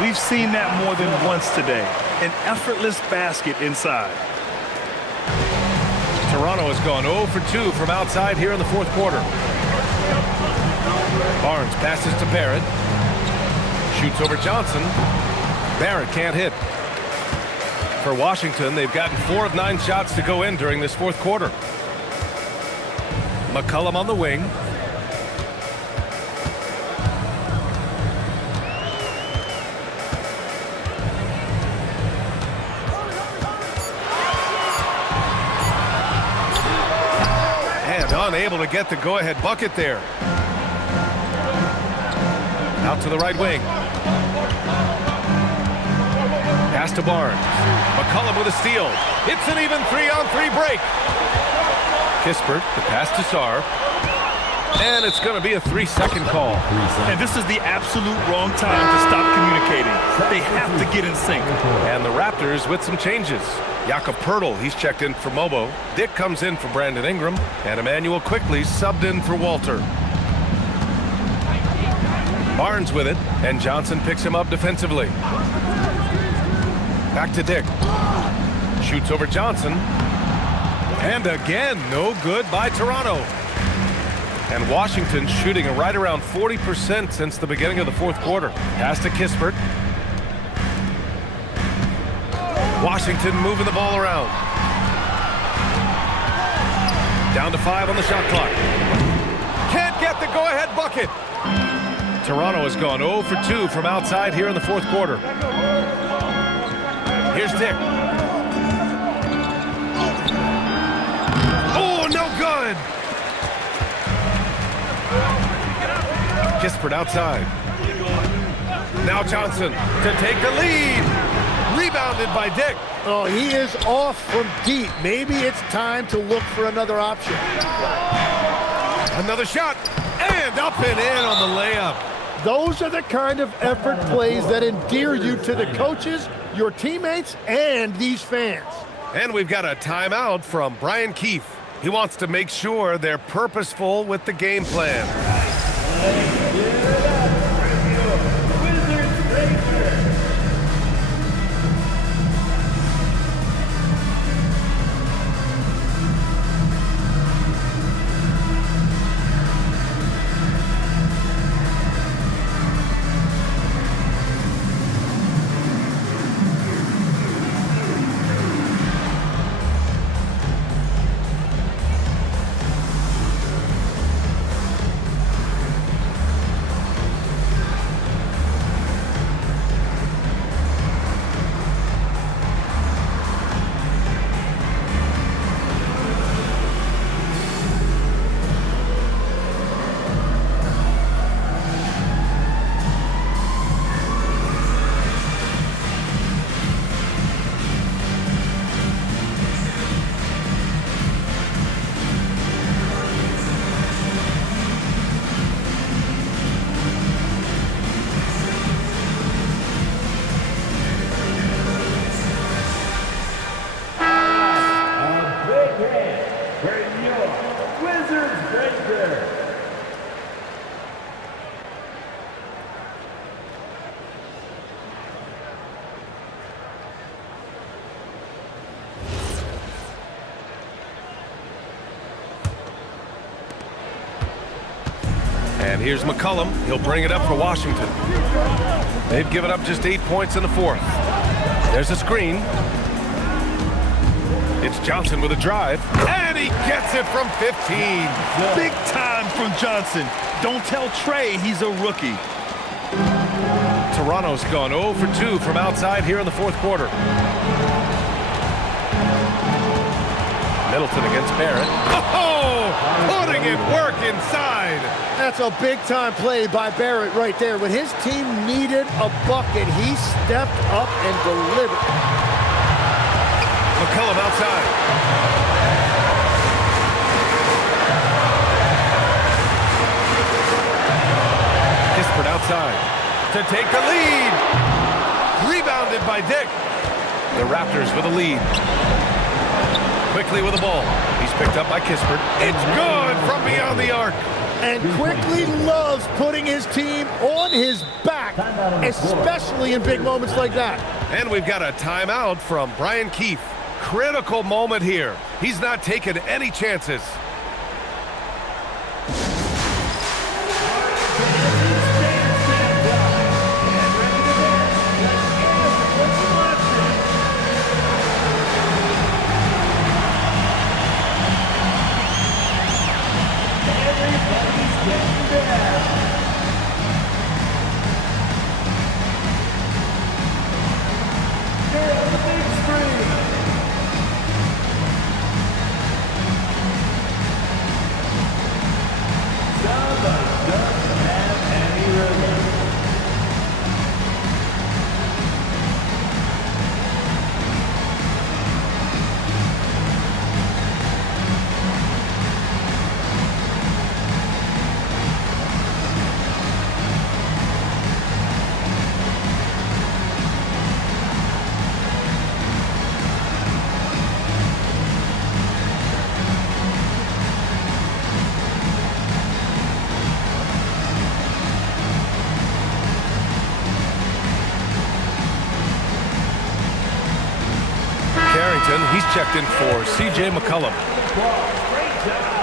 We've seen that more than once today. An effortless basket inside. Toronto has gone 0 for 2 from outside here in the fourth quarter. Barnes passes to Barrett. Shoots over Johnson. Barrett can't hit. For Washington, they've gotten 4 of 9 shots to go in during this fourth quarter. McCollum on the wing. unable to get the go-ahead bucket there. Out to the right wing. Pass to Barnes. McCollum with a steal. It's an even 3-on-3 break. Kispert, the pass to Sarr. And it's going to be a 3-second call. And this is the absolute wrong time to stop communicating. They have to get in sync. And the Raptors with some changes. Jakob Poeltl, he's checked in for Mobo. Dick comes in for Brandon Ingram. And Emmanuel quickly subbed in for Walter. Barnes with it, and Johnson picks him up defensively. Back to Dick. Shoots over Johnson. And again, no good by Toronto. And Washington shooting right around 40% since the beginning of the fourth quarter. Pass to Kispert. Washington moving the ball around. Down to 5 on the shot clock. Can't get the go-ahead bucket. Toronto has gone 0 for 2 from outside here in the fourth quarter. Here's Dick. Oh, no good. Kispert outside. Now Johnson to take the lead. Rebounded by Dick. Oh, he is off from deep. Maybe it's time to look for another option. Another shot. And up and in on the layup. Those are the kind of effort plays that endear you to the coaches, your teammates, and these fans. And we've got a timeout from Brian Keefe. He wants to make sure they're purposeful with the game plan. And here's McCollum. He'll bring it up for Washington. They've given up just 8 points in the fourth. There's a screen. It's Johnson with a drive. And he gets it from 15. Big time from Johnson. Don't tell Trey he's a rookie. Toronto's gone 0 for 2 from outside here in the fourth quarter. Middleton against Barrett. Oh, putting in work inside. That's a big-time play by Barrett right there. When his team needed a bucket, he stepped up and delivered. McCollum outside. Kispert outside to take the lead. Rebounded by Dick. The Raptors with a lead. Quickly with the ball. He's picked up by Kispert. It's good from beyond the arc. And Quickly loves putting his team on his back, especially in big moments like that. And we've got a timeout from Brian Keefe. Critical moment here. He's not taking any chances. checked in for C.J. McCollum. Great job.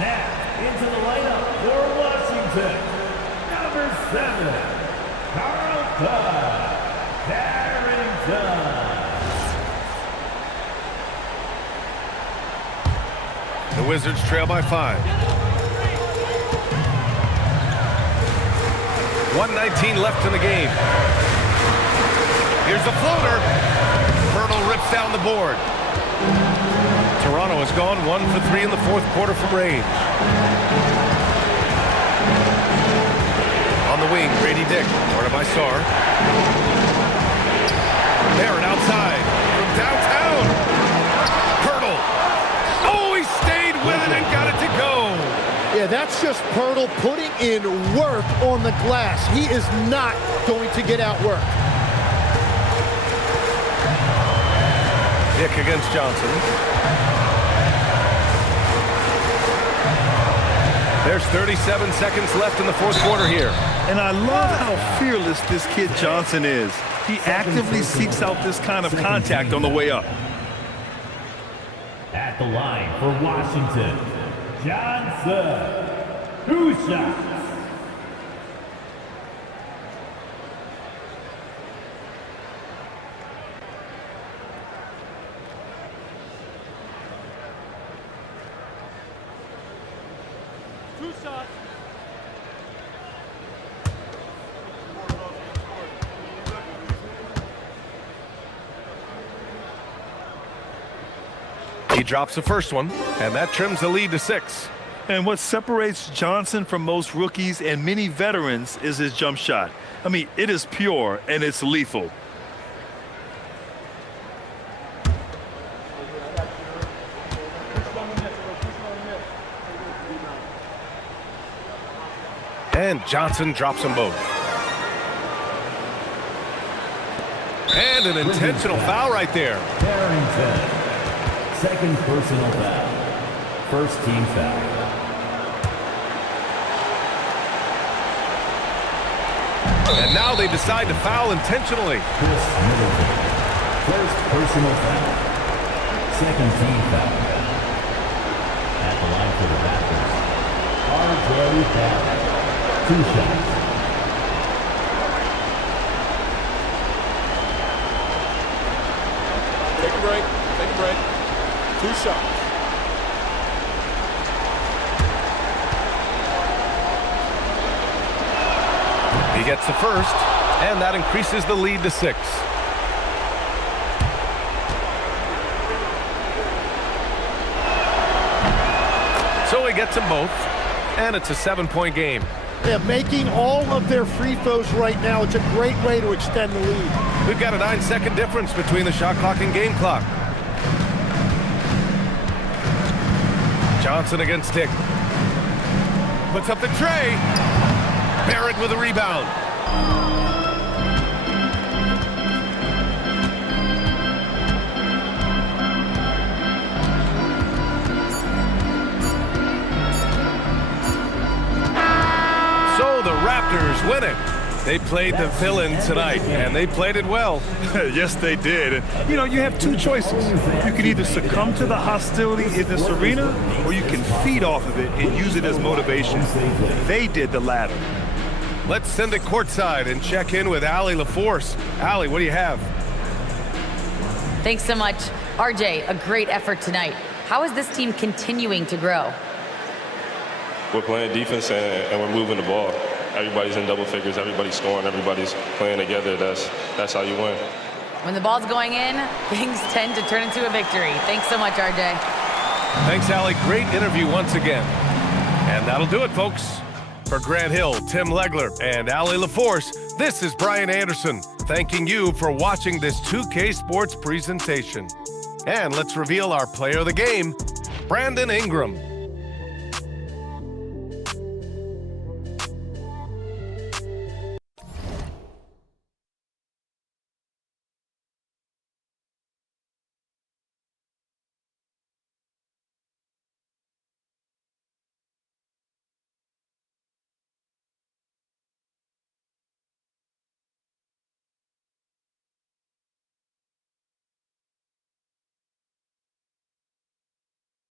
Now, into the lineup for Washington. Number 7, Carlton Carrington. The Wizards trail by 5. 1:19 left in the game. Here's the floater. Hurdle rips down the board. Toronto has gone 1 for 3 in the fourth quarter from range. On the wing, Grady Dick, guarded by Sarr. Barrett outside from downtown. Hurdle. Oh, he stayed with it and got it to go. Yeah, that's just Pirtle putting in work on the glass. He is not going to get outworked. Dick against Johnson. There's 37 seconds left in the fourth quarter here. And I love how fearless this kid Johnson is. He actively seeks out this kind of contact on the way up. At the line for Washington, Johnson. 2 shots. He drops the first one, and that trims the lead to 6. And what separates Johnson from most rookies and many veterans is his jump shot. I mean, it is pure and it's lethal. And Johnson drops them both. And an intentional foul right there. Carrington. Second personal foul. First team foul. And now they decide to foul intentionally. Chris Middleton. First personal foul. Second team foul. At the line for the Raptors, R.J. Barrett. 2 shots. Take a break. Take a break. 2 shots. He gets the first, and that increases the lead to 6. So he gets them both, and it's a 7-point game. They're making all of their free throws right now. It's a great way to extend the lead. We've got a 9-second difference between the shot clock and game clock. Johnson against Dick. Puts up the tray. Barrett with a rebound. So the Raptors win it. They played the villain tonight, and they played it well. Yes, they did. And, you know, you have 2 choices. You can either succumb to the hostility in this arena, or you can feed off of it and use it as motivation. They did the latter. Let's send it courtside and check in with Allie LaForce. Allie, what do you have? Thanks so much. RJ, a great effort tonight. How is this team continuing to grow? We're playing defense and we're moving the ball. Everybody's in double figures, everybody's scoring, everybody's playing together. That's how you win. When the ball's going in, things tend to turn into a victory. Thanks so much, RJ. Thanks, Allie. Great interview once again. And that'll do it, folks. For Grant Hill, Tim Legler, and Allie LaForce, this is Brian Anderson, thanking you for watching this 2K Sports presentation. And let's reveal our player of the game, Brandon Ingram.